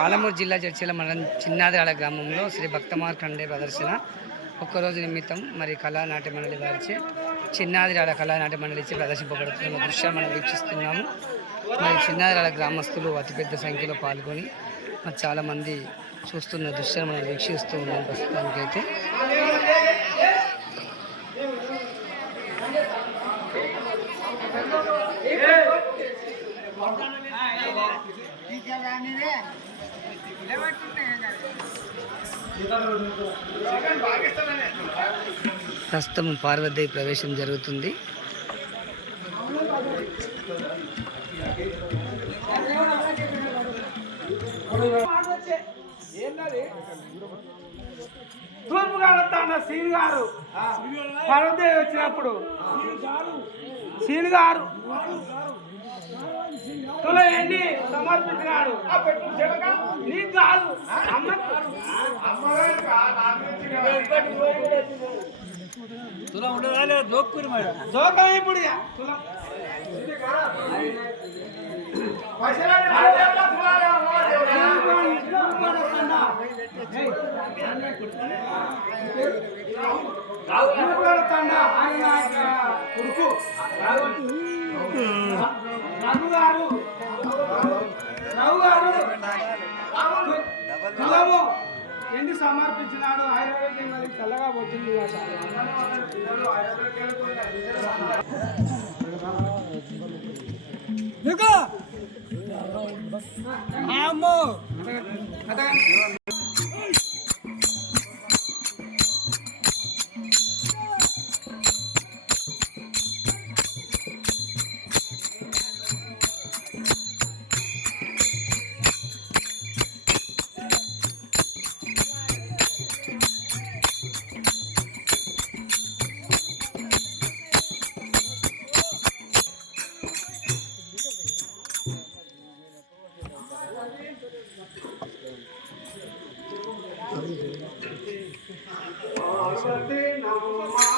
పాలమూరు జిల్లా చర్చిల మండలం చిన్నాదిరాల గ్రామంలో శ్రీ భక్తమార్కండే ప్రదర్శన ఒక్కరోజు నిమిత్తం మరి కళానాట్య మండలి వారిచే చిన్నాదిరాల కళానాట్య మండలిచే ప్రదర్శింపబడుతున్న దృశ్యాన్ని మనం వీక్షిస్తున్నాము. మరి చిన్నాదిరాల గ్రామస్తులు అతిపెద్ద సంఖ్యలో పాల్గొని మరి చాలామంది చూస్తున్న దృశ్యాన్ని మనం వీక్షిస్తూ ఉన్నాం. ప్రస్తుతానికైతే ప్రస్తుతం పార్వతీ ప్రవేశం జరుగుతుంది. తూర్పుగాడుతున్న సీన్ గారు పార్వతీ వచ్చినప్పుడు సీన్ గారు తుల ఎండి సమర్పించినాడు. నీకు కాదు తుల ఉండదా దోక్కురు మేడం జోకం ఇప్పుడు కొడుకు రఘు గారు కులము ఎండి సమర్పించినాడు. ఆయుర్వేదం చల్లగా వచ్చింది. పార్వతీ నమో